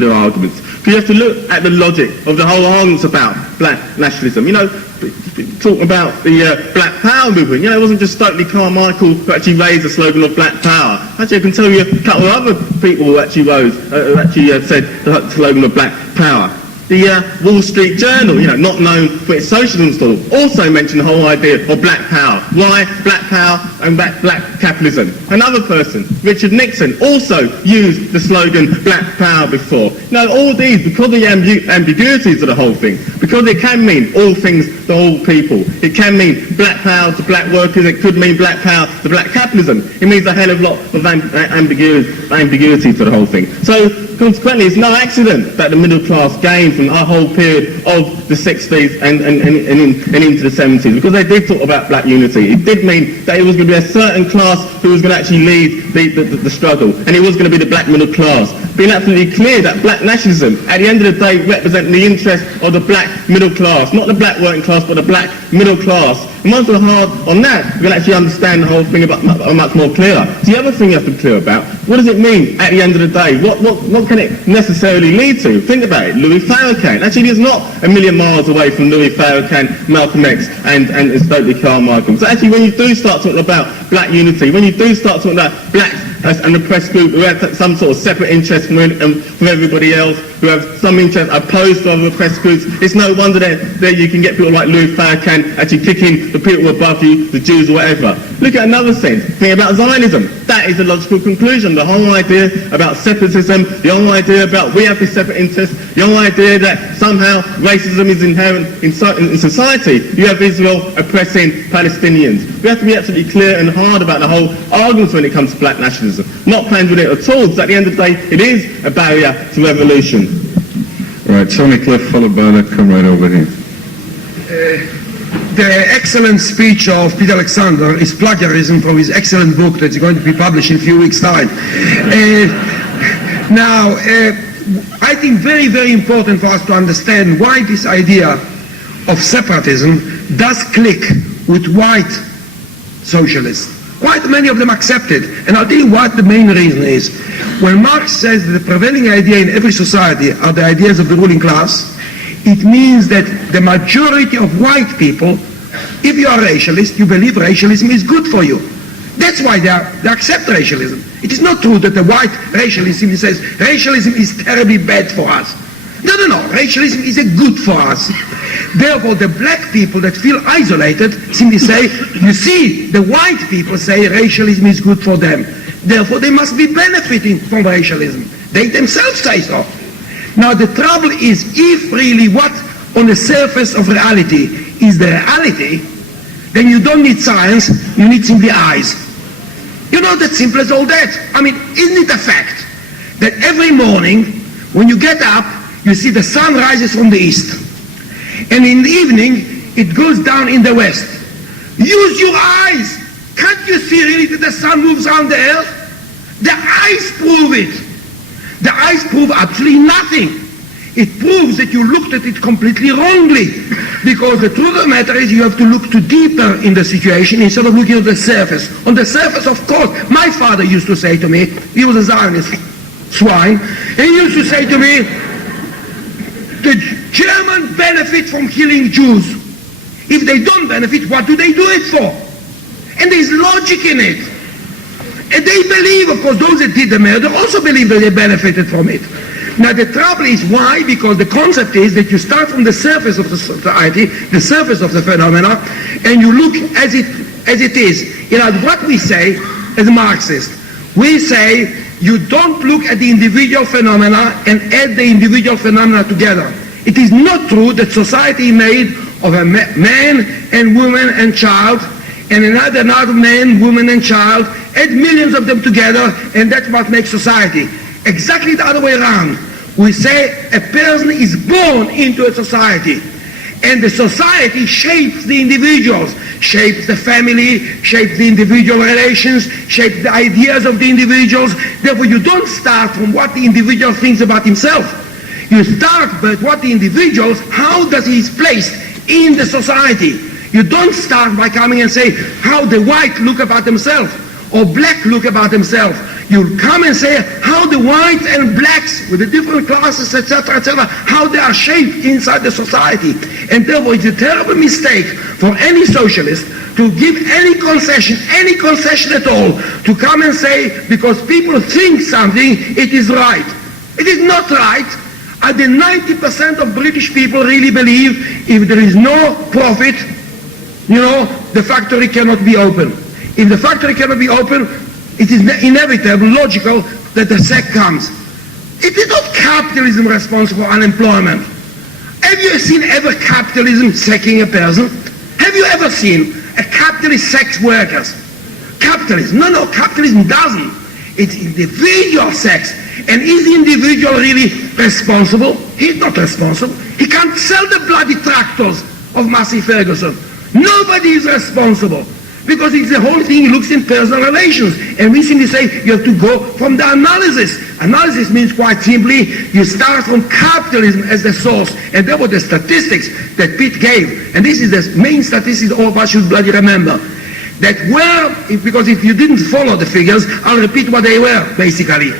their arguments. You have to look at the logic of the whole arguments about black nationalism. Talking about the Black Power movement, it wasn't just Stokely Carmichael who actually raised the slogan of Black Power. Actually, I can tell you a couple of other people who actually said the slogan of Black Power. The Wall Street Journal, not known for its socialism stall, also mentioned the whole idea of black power. Why? Black power and black capitalism. Another person, Richard Nixon, also used the slogan black power before. All these, because of the ambiguities of the whole thing, because it can mean all things to all people. It can mean black power to black workers, it could mean black power to black capitalism. It means a hell of a lot of ambiguity to the whole thing. So, consequently, it's no accident that the middle class gained from a whole period of the 60s and into the 70s, because they did talk about black unity. It did mean that it was going to be a certain class who was going to actually lead the struggle, and it was going to be the black middle class. Being absolutely clear that black nationalism, at the end of the day, representing the interest of the black middle class, not the black working class, but the black middle class. And once we're hard on that, we can actually understand the whole thing about much more clearer. The other thing you have to be clear about, what does it mean at the end of the day? What can it necessarily lead to? Think about it. Louis Farrakhan. Actually, he's not a million miles away from Louis Farrakhan, Malcolm X, and Stokely Carmichael. So actually, when you do start talking about black unity, when you do start talking about blacks as an oppressed group who have some sort of separate interest from everybody else, who have some interest opposed to other oppressed groups, it's no wonder that you can get people like Louis Farrakhan actually kicking the people above you, the Jews or whatever. Look at another sense. Think about Zionism. That is a logical conclusion. The whole idea about separatism, the whole idea about we have this separate interest, the whole idea that somehow racism is inherent in society. You have Israel oppressing Palestinians. We have to be absolutely clear and hard about the whole arguments when it comes to black nationalism. Not playing with it at all, because at the end of the day, it is a barrier to revolution. Right, Tony Cliff, followed by that, come right over here. The excellent speech of Peter Alexander is plagiarism from his excellent book that's going to be published in a few weeks' time. I think very, very important for us to understand why this idea of separatism does click with white socialists. Quite many of them accept it. And I'll tell you what the main reason is. When Marx says that the prevailing idea in every society are the ideas of the ruling class, it means that the majority of white people, if you are a racialist, you believe racialism is good for you. That's why they accept racialism. It is not true that the white racialist simply says racialism is terribly bad for us. No, racialism is a good for us. Therefore, the black people that feel isolated simply say, you see, the white people say racialism is good for them. Therefore, they must be benefiting from racialism. They themselves say so. Now, the trouble is, if really what on the surface of reality is the reality, then you don't need science, you need simply eyes. You know, that's simple as all that. I mean, isn't it a fact that every morning when you get up, you see the sun rises from the east, and in the evening it goes down in the west. Use your eyes. Can't you see really that the sun moves around the earth? The eyes prove it. The eyes prove absolutely nothing. It proves that you looked at it completely wrongly, because the truth of the matter is you have to look too deeper in the situation instead of looking at the surface. On the surface, of course, my father used to say to me, he was a Zionist swine, and he used to say to me, the Germans benefit from killing Jews. If they don't benefit, what do they do it for? And there's logic in it. And they believe, of course, those that did the murder also believe that they benefited from it. Now the trouble is why? Because the concept is that you start from the surface of the society, the surface of the phenomena, and you look as it is. You know, what we say as Marxists, we say you don't look at the individual phenomena and add the individual phenomena together. It is not true that society is made of a man and woman and child, and another man, woman and child, add millions of them together, and that's what makes society. Exactly the other way around. We say a person is born into a society, and the society shapes the individuals, shapes the family, shapes the individual relations, shapes the ideas of the individuals. Therefore, you don't start from what the individual thinks about himself. You start with what the individuals, how does he is placed in the society. You don't start by coming and say how the white look about themselves or black look about themselves. You come and say how the whites and blacks with the different classes, etc., how they are shaped inside the society. And therefore it's a terrible mistake for any socialist to give any concession at all, to come and say because people think something, it is right. It is not right. The 90% of British people really believe if there is no profit, you know, the factory cannot be open. If the factory cannot be open, it is inevitable, logical, that the sack comes. It is not capitalism responsible for unemployment. Have you seen ever capitalism sacking a person? Have you ever seen a capitalist sack workers? Capitalism? No, capitalism doesn't. It's individual sex. And is the individual really responsible? He's not responsible. He can't sell the bloody tractors of Massey Ferguson. Nobody is responsible. Because it's the whole thing looks in personal relations. And we simply say you have to go from the analysis. Analysis means quite simply you start from capitalism as the source. And that was the statistics that Pitt gave. And this is the main statistics all of us should bloody remember. That because if you didn't follow the figures, I'll repeat what they were, basically.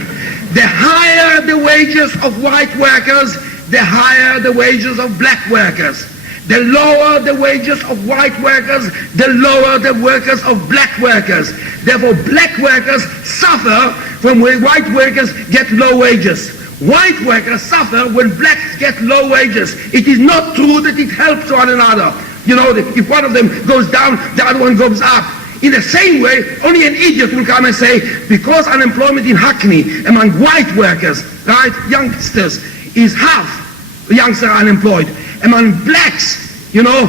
The higher the wages of white workers, the higher the wages of black workers. The lower the wages of white workers, the lower the workers of black workers. Therefore, black workers suffer from when white workers get low wages. White workers suffer when blacks get low wages. It is not true that it helps one another. You know, if one of them goes down, the other one goes up. In the same way, only an idiot will come and say, because unemployment in Hackney among white workers, right, youngsters, is half the youngsters are unemployed. Among blacks, you know,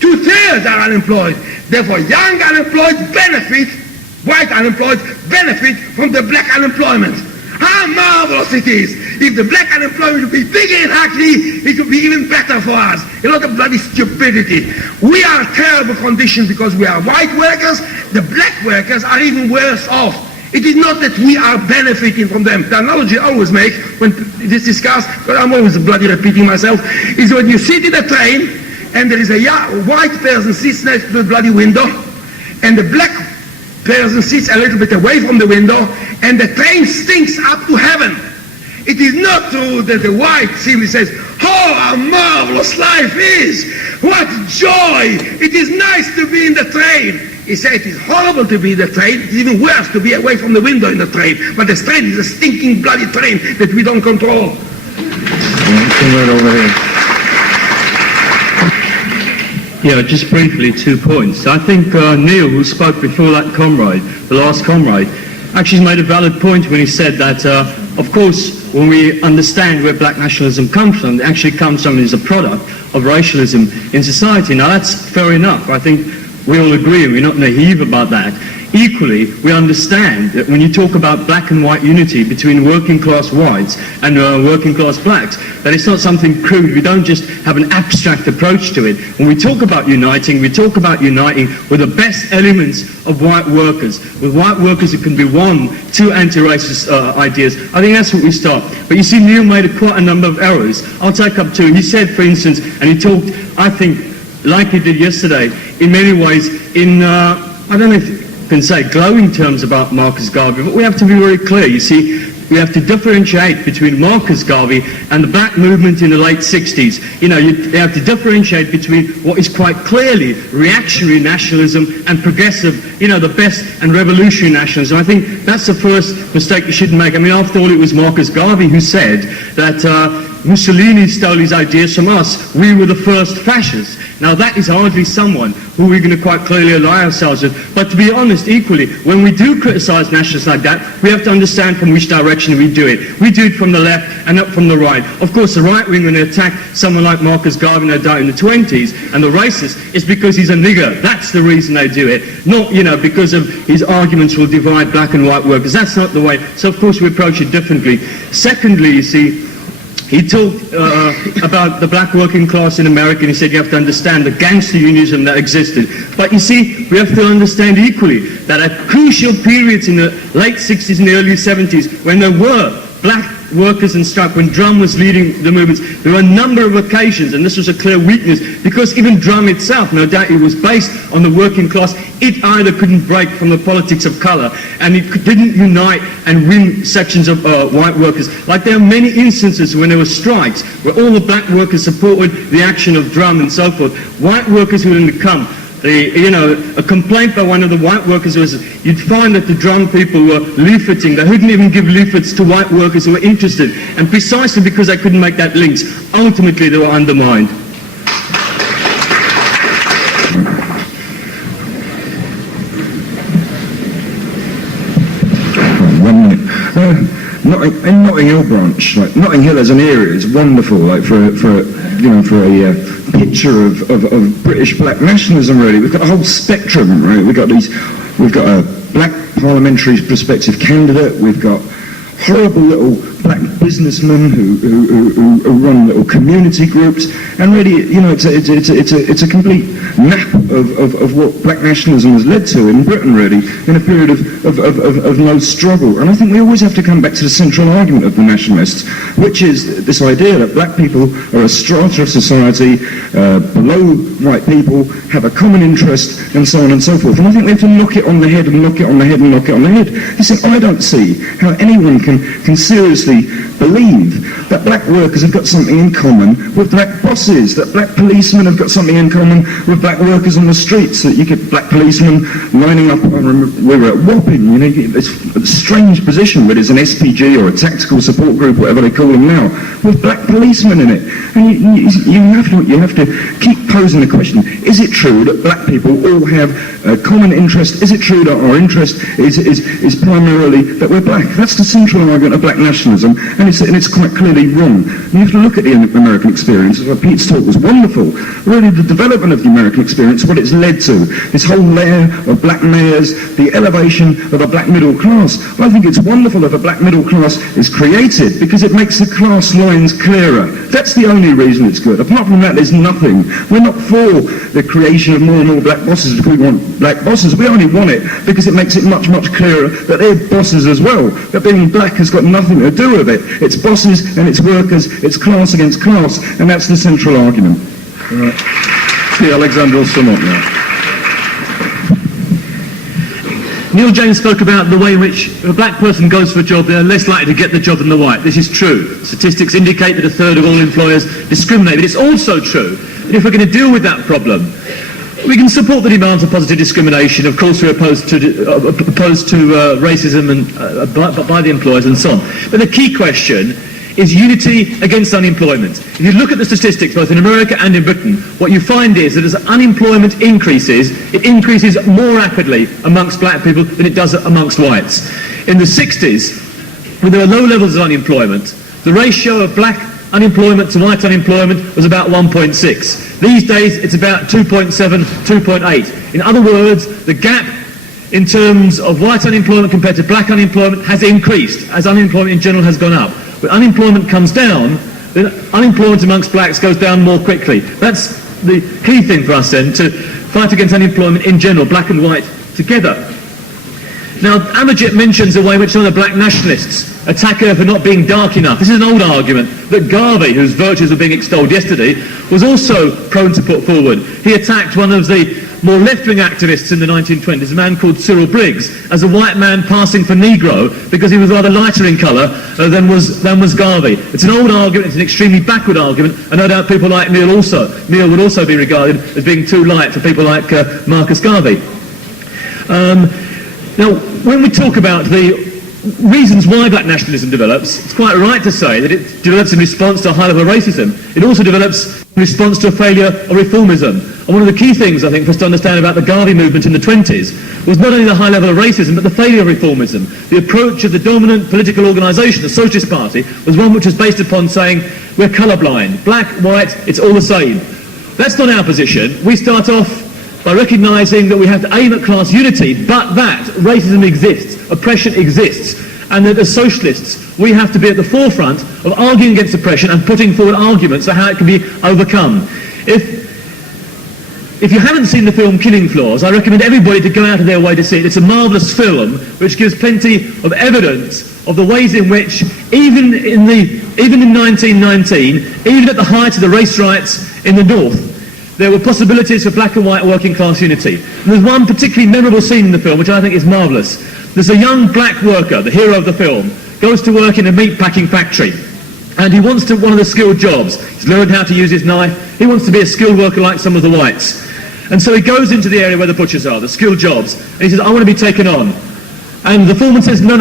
2/3 are unemployed. Therefore, young unemployed benefit, white unemployed benefit from the black unemployment. How marvelous it is. If the black unemployment would be bigger in Hackney, it would be even better for us. A lot of bloody stupidity. We are terrible conditions because we are white workers. The black workers are even worse off. It is not that we are benefiting from them. The analogy I always make when it is discussed, but I'm always bloody repeating myself, is when you sit in a train and there is a white person sits next to the bloody window and the black person sits a little bit away from the window and the train stinks up to heaven. It is not true that the white simply says, oh, how marvelous life is! What joy! It is nice to be in the train. He said it is horrible to be in the train. It's even worse to be away from the window in the train. But the train is a stinking bloody train that we don't control. Right over here. Yeah, just briefly 2 points. I think Neil, who spoke before that comrade, the last comrade, actually made a valid point when he said that, of course, when we understand where black nationalism comes from, it actually comes from as a product of racialism in society. Now, that's fair enough. I think we all agree, and we're not naive about that. Equally, we understand that when you talk about black and white unity between working class whites and working class blacks, that it's not something crude. We don't just have an abstract approach to it. When we talk about uniting, we talk about uniting with the best elements of white workers. With white workers, it can be one, two anti-racist ideas. I think that's what we start. But you see, Neil made quite a number of errors. I'll take up two. He said, for instance, and he talked, I think, like he did yesterday, in many ways, in, I don't know if you can say glowing terms about Marcus Garvey, but we have to be very clear. You see, we have to differentiate between Marcus Garvey and the black movement in the late 60s. You know, you have to differentiate between what is quite clearly reactionary nationalism and progressive, you know, the best and revolutionary nationalism. I think that's the first mistake you shouldn't make. I mean, after all, it was Marcus Garvey who said that Mussolini stole his ideas from us. We were the first fascists. Now, that is hardly someone who we're going to quite clearly ally ourselves with. But to be honest, equally, when we do criticise nationalists like that, we have to understand from which direction we do it. We do it from the left and not from the right. Of course, the right wing, when they attack someone like Marcus Garvey, no doubt in the 20s, and the racist, is because he's a nigger. That's the reason they do it. Not, you know, because of his arguments will divide black and white workers. That's not the way. So, of course, we approach it differently. Secondly, you see, he talked about the black working class in America, and he said you have to understand the gangster unionism that existed. But you see, we have to understand equally that at crucial periods in the late 60s and the early 70s, when there were black workers in strike, when Drum was leading the movements, there were a number of occasions, and this was a clear weakness, because even Drum itself, no doubt it was based on the working class, it either couldn't break from the politics of colour, and it didn't unite and win sections of white workers. Like there are many instances when there were strikes, where all the black workers supported the action of Drum and so forth. White workers who didn't come. A complaint by one of the white workers was you'd find that the Drum people were leafleting. They wouldn't even give leaflets to white workers who were interested. And precisely because they couldn't make that links, ultimately they were undermined. In Notting Hill branch, like Notting Hill as an area is wonderful, like for a picture of British black nationalism. Really, we've got a whole spectrum. Right, we've got a black parliamentary prospective candidate. We've got horrible little black businessmen who run little community groups, and really, you know, it's a complete map of what black nationalism has led to in Britain, really, in a period of no struggle. And I think we always have to come back to the central argument of the nationalists, which is this idea that black people are a strata of society below white people, have a common interest, and so on and so forth. And I think we have to knock it on the head and knock it on the head and knock it on the head. You see, I don't see how anyone can seriously believe that black workers have got something in common with black bosses, that black policemen have got something in common with black workers on the streets, that you get black policemen lining up. I remember we were at Wapping, you know, it's a strange position where there's an SPG or a tactical support group, whatever they call them now, with black policemen in it. And you have to keep posing the question, is it true that black people all have a common interest? Is it true that our interest is primarily that we're black? That's the central argument of black nationalism, and it's quite clearly wrong. You have to look at the American experience. Pete's talk was wonderful. Really, the development of the American experience, what it's led to, this whole layer of black mayors, the elevation of a black middle class. I think it's wonderful if a black middle class is created, because it makes the class lines clearer. That's the only reason it's good. Apart from that, there's nothing. We're not for the creation of more and more black bosses because we want black bosses. We only want it because it makes it much, much clearer that they're bosses as well. That being black has got nothing to do with it. It's bosses and it's workers, it's class against class, and that's the central argument. Right. See, Alexander will sum up now. Neil James spoke about the way in which if a black person goes for a job, they're less likely to get the job than the white. This is true. Statistics indicate that a third of all employers discriminate, but it's also true that if we're going to deal with that problem, we can support the demands of positive discrimination. Of course, we're opposed to racism and by the employers and so on. But the key question is unity against unemployment. If you look at the statistics both in America and in Britain, what you find is that as unemployment increases, it increases more rapidly amongst black people than it does amongst whites. In the 60s, when there were low levels of unemployment, the ratio of black unemployment to white unemployment was about 1.6. These days, it's about 2.7, 2.8. In other words, the gap in terms of white unemployment compared to black unemployment has increased as unemployment in general has gone up. When unemployment comes down, then unemployment amongst blacks goes down more quickly. That's the key thing for us then, to fight against unemployment in general, black and white together. Now, Amajit mentions the way in which some of the black nationalists attack her for not being dark enough. This is an old argument that Garvey, whose virtues were being extolled yesterday, was also prone to put forward. He attacked one of the more left-wing activists in the 1920s, a man called Cyril Briggs, as a white man passing for Negro because he was rather lighter in colour than was Garvey. It's an old argument, it's an extremely backward argument, and no doubt people like Neil would also be regarded as being too light for people like Marcus Garvey. Now, when we talk about the reasons why black nationalism develops, it's quite right to say that it develops in response to a high level of racism. It also develops in response to a failure of reformism. And one of the key things, I think, for us to understand about the Garvey movement in the 20s was not only the high level of racism, but the failure of reformism. The approach of the dominant political organisation, the Socialist Party, was one which was based upon saying, we're colourblind. Black, white, it's all the same. That's not our position. We start off by recognising that we have to aim at class unity, but that racism exists, oppression exists, and that as socialists we have to be at the forefront of arguing against oppression and putting forward arguments on how it can be overcome. If you haven't seen the film Killing Floors, I recommend everybody to go out of their way to see it. It's a marvellous film which gives plenty of evidence of the ways in which, even in 1919, even at the height of the race riots in the North, there were possibilities for black and white working class unity. And there's one particularly memorable scene in the film which I think is marvellous. There's a young black worker, the hero of the film, goes to work in a meat packing factory, and he wants to one of the skilled jobs. He's learned how to use his knife. He wants to be a skilled worker like some of the whites. And so he goes into the area where the butchers are, the skilled jobs, and he says, I want to be taken on. And the foreman says, no,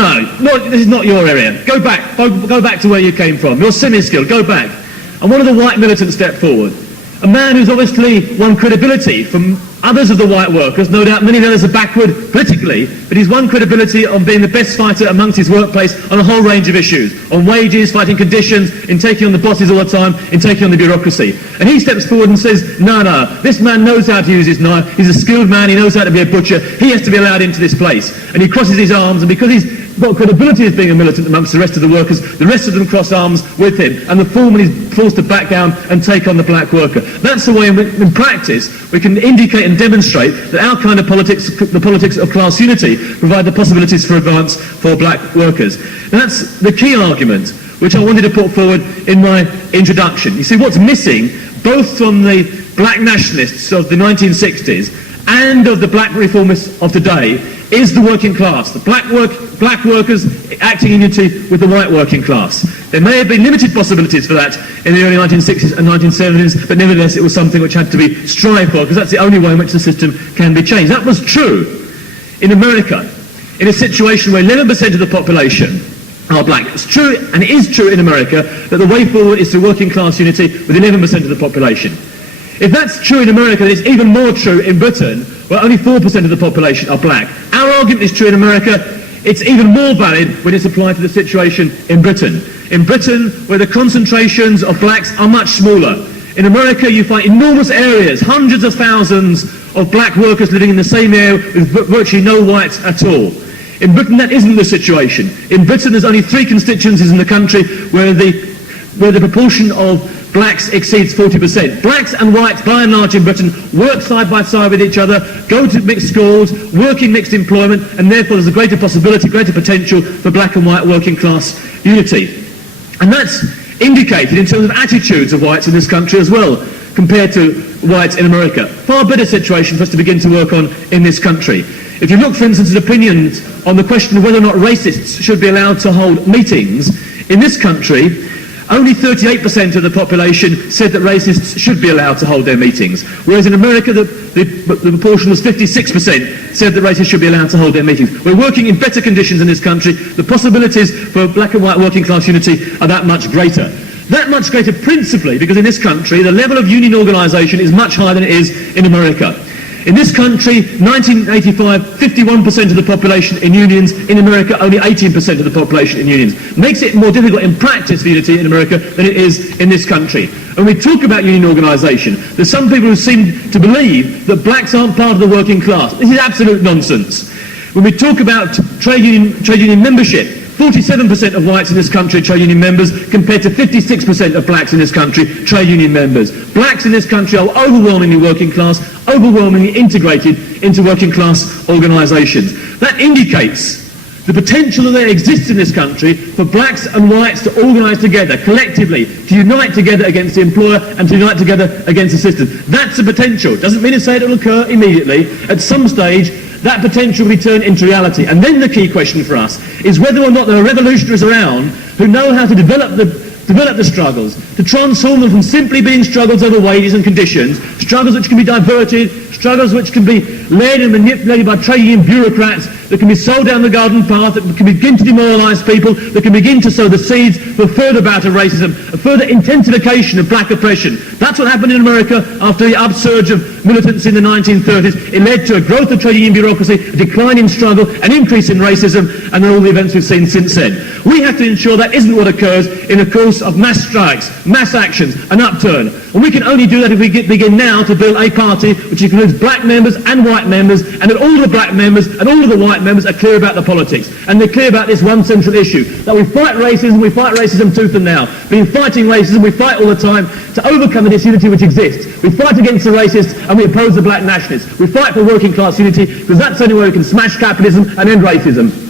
this is not your area. Go back to where you came from. You're semi-skilled, go back. And one of the white militants stepped forward. A man who's obviously won credibility from others of the white workers, no doubt many of others are backward politically, but he's won credibility on being the best fighter amongst his workplace on a whole range of issues, on wages, fighting conditions, in taking on the bosses all the time, in taking on the bureaucracy. And he steps forward and says, no, this man knows how to use his knife, he's a skilled man, he knows how to be a butcher, he has to be allowed into this place. And he crosses his arms, and because he's got credibility as being a militant amongst the rest of the workers, the rest of them cross arms with him, and the foreman is forced to back down and take on the black worker. That's the way in practice we can indicate and demonstrate that our kind of politics, the politics of class unity, provide the possibilities for advance for black workers. And that's the key argument which I wanted to put forward in my introduction. You see, what's missing, both from the black nationalists of the 1960s and of the black reformists of today, is the working class, the black workers acting in unity with the white working class. There may have been limited possibilities for that in the early 1960s and 1970s, but nevertheless it was something which had to be strived for, because that's the only way in which the system can be changed. That was true in America, in a situation where 11% of the population are black. It's true, and it is true in America, that the way forward is through working class unity with 11% of the population. If that's true in America, then it's even more true in Britain, where only 4% of the population are black. Our argument is true in America. It's even more valid when it's applied to the situation in Britain. In Britain, where the concentrations of blacks are much smaller. In America, you find enormous areas, hundreds of thousands of black workers living in the same area with virtually no whites at all. In Britain, that isn't the situation. In Britain, there's only 3 constituencies in the country where the proportion of blacks exceeds 40%. Blacks and whites, by and large in Britain, work side by side with each other, go to mixed schools, work in mixed employment, and therefore there's a greater possibility, greater potential for black and white working class unity. And that's indicated in terms of attitudes of whites in this country as well, compared to whites in America. Far better situation for us to begin to work on in this country. If you look, for instance, at opinions on the question of whether or not racists should be allowed to hold meetings, in this country, only 38% of the population said that racists should be allowed to hold their meetings, whereas in America the proportion was 56% said that racists should be allowed to hold their meetings. We're working in better conditions in this country. The possibilities for black and white working class unity are that much greater. That much greater principally because in this country the level of union organisation is much higher than it is in America. In this country, 1985, 51% of the population in unions. In America, only 18% of the population in unions. Makes it more difficult in practice for unity in America than it is in this country. When we talk about union organisation, there's some people who seem to believe that blacks aren't part of the working class. This is absolute nonsense. When we talk about trade union membership, 47% of whites in this country are trade union members, compared to 56% of blacks in this country trade union members. Blacks in this country are overwhelmingly working class, overwhelmingly integrated into working class organisations. That indicates the potential that exists in this country for blacks and whites to organise together, collectively, to unite together against the employer and to unite together against the system. That's the potential. Doesn't mean to say it will occur immediately. At some stage, that potential will be turned into reality. And then the key question for us is whether or not there are revolutionaries around who know how to develop the struggles, to transform them from simply being struggles over wages and conditions, struggles which can be diverted, struggles which can be led and manipulated by trade union bureaucrats, that can be sold down the garden path, that can begin to demoralise people, that can begin to sow the seeds for a further bout of racism, a further intensification of black oppression. That's what happened in America after the upsurge of militants in the 1930s. It led to a growth of trade union bureaucracy, a decline in struggle, an increase in racism, and all the events we've seen since then. We have to ensure that isn't what occurs in the course of mass strikes, mass actions, an upturn. And we can only do that if we begin now to build a party which includes black members and white members, and that all of the black members and all of the white members are clear about the politics. And they're clear about this one central issue, that we fight racism tooth and nail. Been fighting racism, we fight all the time to overcome the disunity which exists. We fight against the racists and we oppose the black nationalists. We fight for working class unity because that's the only way we can smash capitalism and end racism.